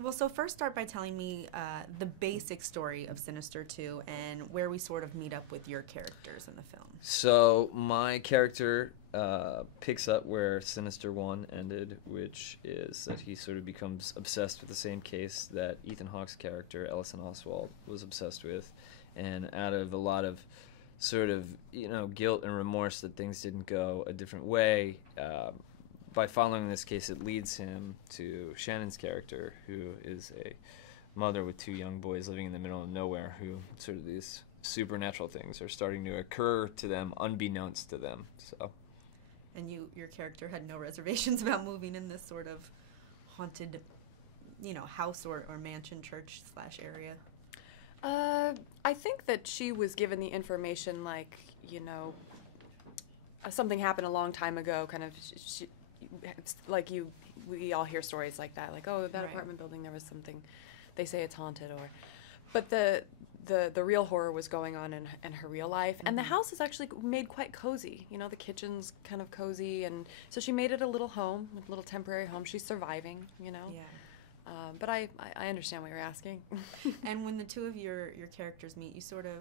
Well, so first start by telling me the basic story of Sinister 2 and where we sort of meet up with your characters in the film. So my character picks up where Sinister 1 ended, which is that he sort of becomes obsessed with the same case that Ethan Hawke's character, Ellison Oswald, was obsessed with. And out of a lot of sort of, guilt and remorse that things didn't go a different way, by following this case, it leads him to Shannyn's character, who is a mother with 2 young boys living in the middle of nowhere, who sort of these supernatural things are starting to occur to them unbeknownst to them. So, and your character had no reservations about moving in this sort of haunted, house or mansion, church / area. I think that she was given the information, like, something happened a long time ago, kind of, we all hear stories like that, like, oh, that Right. apartment building, there was something, they say it's haunted, but the real horror was going on in her real life, and the house is actually made quite cozy. The kitchen's kind of cozy, and so she made it a little home, a little temporary home. She's surviving, Yeah. But I understand what you're asking. And when the two of your characters meet, you sort of,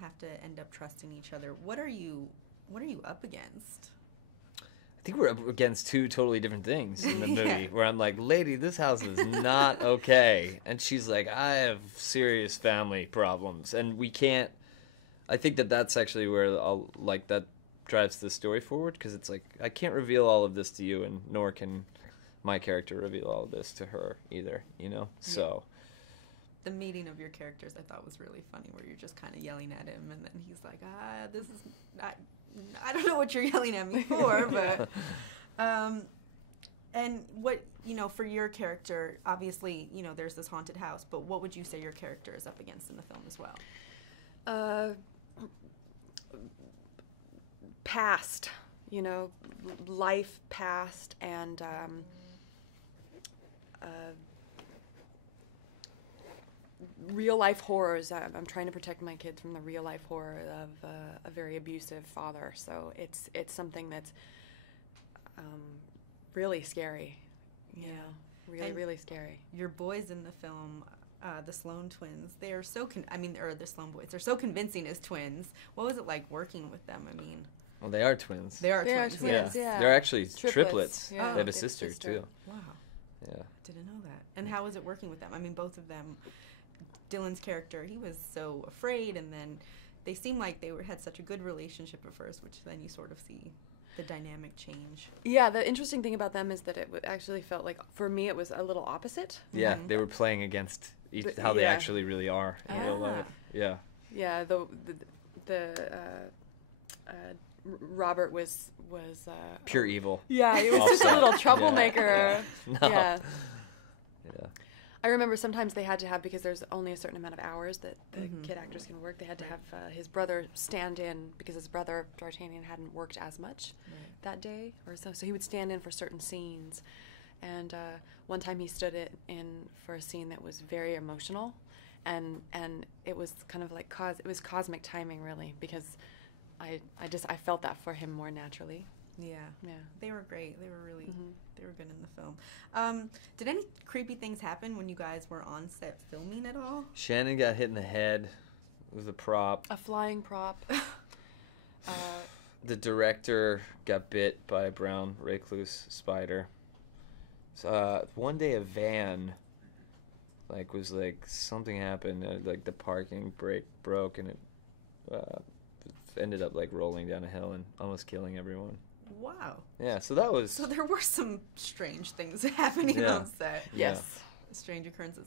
have to end up trusting each other. What are you up against? I think we're up against 2 totally different things in the movie, where I'm like, lady, this house is not okay. And she's like, I have serious family problems. And we can't, I think that's actually where that drives the story forward, because it's like, I can't reveal all of this to you, and nor can my character reveal all of this to her either, So. The meeting of your characters I thought was really funny, where you're just kind of yelling at him, and then he's like, this is not, I don't know what you're yelling at me for, but, and what, for your character, obviously, there's this haunted house, but what would you say your character is up against in the film as well? Past, life past, and real life horrors. I'm trying to protect my kids from the real life horror of a very abusive father. So it's something that's really scary. Really scary. Your boys in the film, the Sloan twins, they are so the Sloan boys, they're so convincing as twins. What was it like working with them? Well, they are twins. They are twins. Twins, yeah. They're actually triplets. Yeah. They have a sister, too. Wow. Yeah. Didn't know that. And how was it working with them? Both of them, Dylan's character, he was so afraid, and then they seemed like they had such a good relationship at first, which then you sort of see the dynamic change. Yeah, the interesting thing about them is that it actually felt like, for me, it was a little opposite. Yeah, they were playing against how they actually really are in real life. Yeah. Yeah, Robert was pure evil. Yeah, he was just a little troublemaker. Yeah. No. Yeah. Yeah. I remember sometimes they had to have, because there's only a certain amount of hours that the kid actors can work, they had to have his brother stand in, because his brother, D'Artagnan, hadn't worked as much that day, or so he would stand in for certain scenes. And one time he stood in for a scene that was very emotional, and it was kind of like it was cosmic timing, really, because I felt that for him more naturally. Yeah. They were great. They were really they were good in the film. Did any creepy things happen when you guys were on set filming at all? Shannyn got hit in the head with a prop. A flying prop. The director got bit by a brown recluse spider. One day a van was something happened, the parking brake broke, and it ended up rolling down a hill and almost killing everyone. Wow. Yeah, so that was... So there were some strange things happening on set. Yes. Strange occurrences.